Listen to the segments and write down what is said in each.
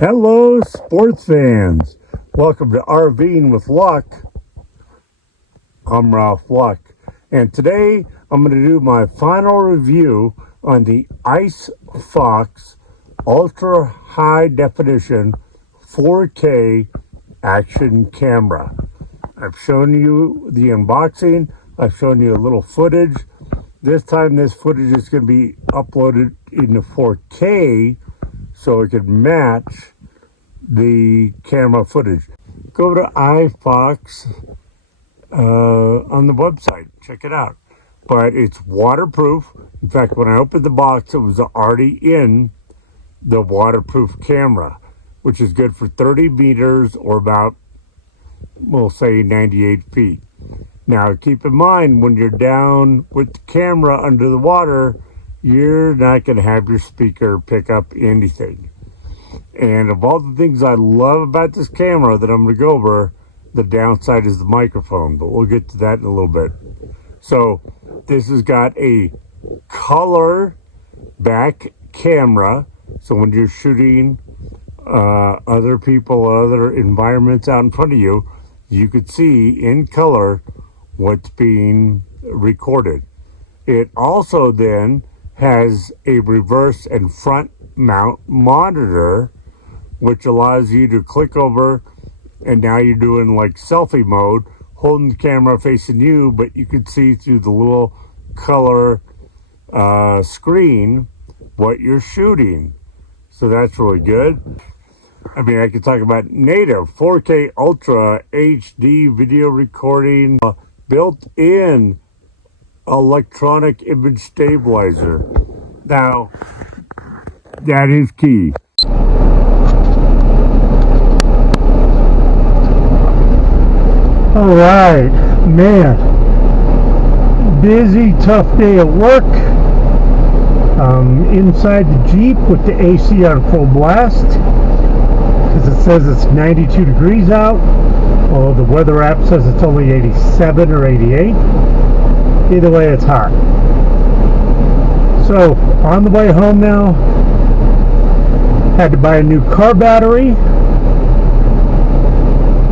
Hello, sports fans. Welcome to RV'ing with Luck. I'm Ralph Luck, and today I'm going to do my final review on the ICEFOX Ultra High Definition 4K Action Camera. I've shown you the unboxing. I've shown you a little footage. This time this footage is going to be uploaded into 4K so it can match the camera footage. Go to ICEFOX on the website. Check it out. But it's waterproof. In fact, when I opened the box, it was already in the waterproof camera, which is good for 30 meters or about, we'll say, 98 feet. Now, keep in mind, when you're down with the camera under the water, you're not going to have your speaker pick up anything. And of all the things I love about this camera that I'm going to go over, the downside is the microphone, but we'll get to that in a little bit. So this has got a color back camera. So when you're shooting other people, other environments out in front of you, you could see in color what's being recorded. It also then has a reverse and front mount monitor, which allows you to click over, and now you're doing like selfie mode, holding the camera facing you, but you can see through the little color screen what you're shooting. So that's really good. I mean, I could talk about native 4K Ultra HD video recording, built-in electronic image stabilizer. Now, that is key. All right, man. Busy, tough day at work. Inside the Jeep with the AC on full blast because it says it's 92 degrees out. Well, the weather app says it's only 87 or 88. Either way, it's hot. So, on the way home now, had to buy a new car battery.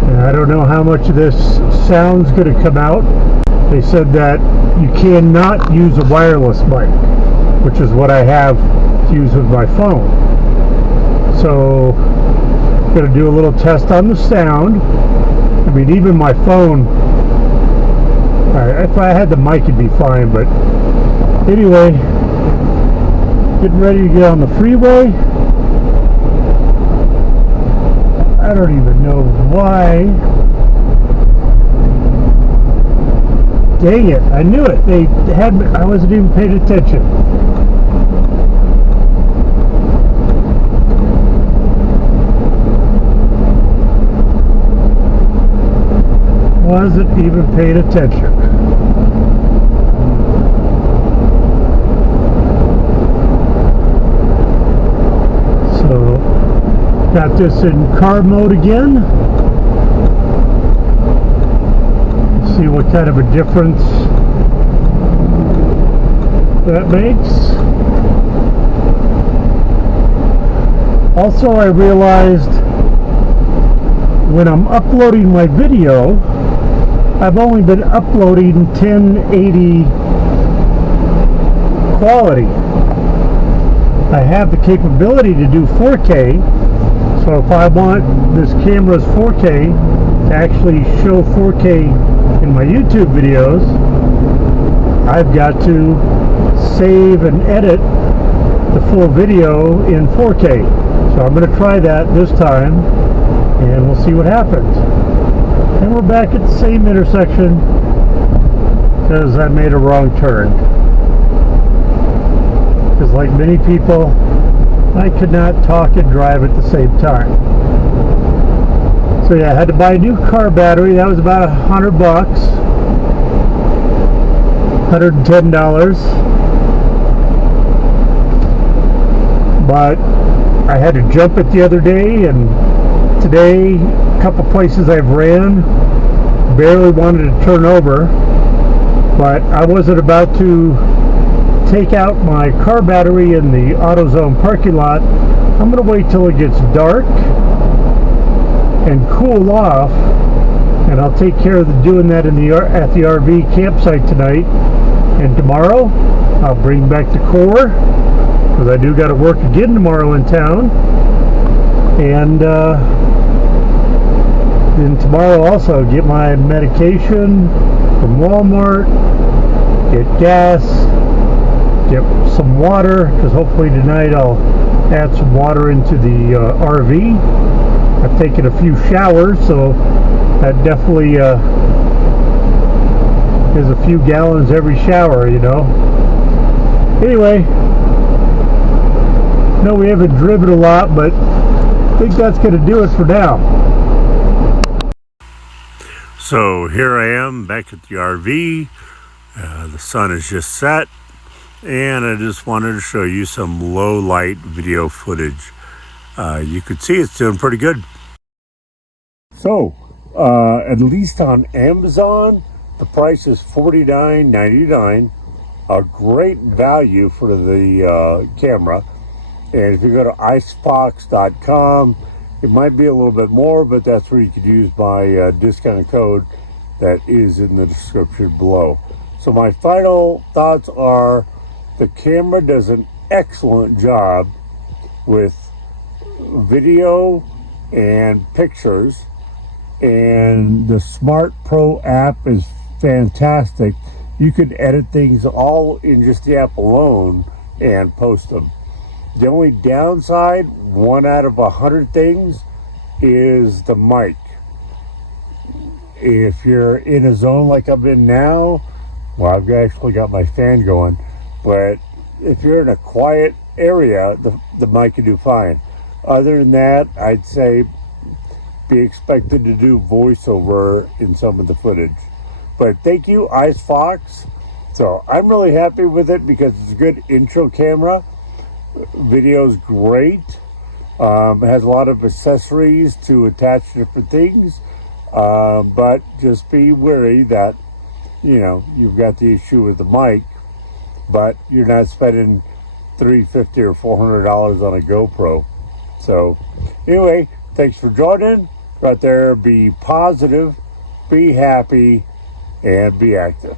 And I don't know how much of this sound's going to come out. They said that you cannot use a wireless mic, which is what I have to use with my phone. So, going to do a little test on the sound. I mean, even my phone, if I had the mic, it'd be fine, but anyway, getting ready to get on the freeway. I don't even know why. Dang it, I knew it. They had me, I wasn't even paying attention. Wasn't even paying attention. So, got this in car mode again. See what kind of a difference that makes. Also, I realized when I'm uploading my video, I've only been uploading 1080 quality. I have the capability to do 4K, so if I want this camera's 4K to actually show 4K in my YouTube videos, I've got to save and edit the full video in 4K. So I'm going to try that this time, and we'll see what happens. And we're back at the same intersection because I made a wrong turn. Because like many people, I could not talk and drive at the same time. So yeah, I had to buy a new car battery. That was about $100, $110. But I had to jump it the other day, and today, a couple places I've ran, barely wanted to turn over, but I wasn't about to take out my car battery in the AutoZone parking lot I'm going to wait till it gets dark and cool off, and I'll take care of doing that at the RV campsite tonight. And tomorrow I'll bring back the core, because I do got to work again tomorrow in town. And then tomorrow also get my medication from Walmart, get gas, get some water, because hopefully tonight I'll add some water into the RV. I've taken a few showers, so that definitely is a few gallons every shower, you know. Anyway, no, we haven't driven a lot, but I think that's going to do it for now. So here I am back at the RV. The sun has just set, and I just wanted to show you some low light video footage. You could see it's doing pretty good. So, at least on Amazon, the price is $49.99. A great value for the camera. And if you go to ICEFOX.com, it might be a little bit more, but that's where you could use my discount code that is in the description below. So my final thoughts are, the camera does an excellent job with video and pictures, and the Smart Pro app is fantastic. You could edit things all in just the app alone and post them. The only downside, 1 out of 100 things, is the mic. If you're in a zone like I'm in now, well, I've actually got my fan going, but if you're in a quiet area, the mic can do fine. Other than that, I'd say be expected to do voiceover in some of the footage. But thank you, ICEFOX. So I'm really happy with it because it's a good intro camera. Video's great. It has a lot of accessories to attach different things, but just be wary that, you know, you've got the issue with the mic, but you're not spending $350 or $400 on a GoPro. So anyway, thanks for joining. Go out there, be positive, be happy, and be active.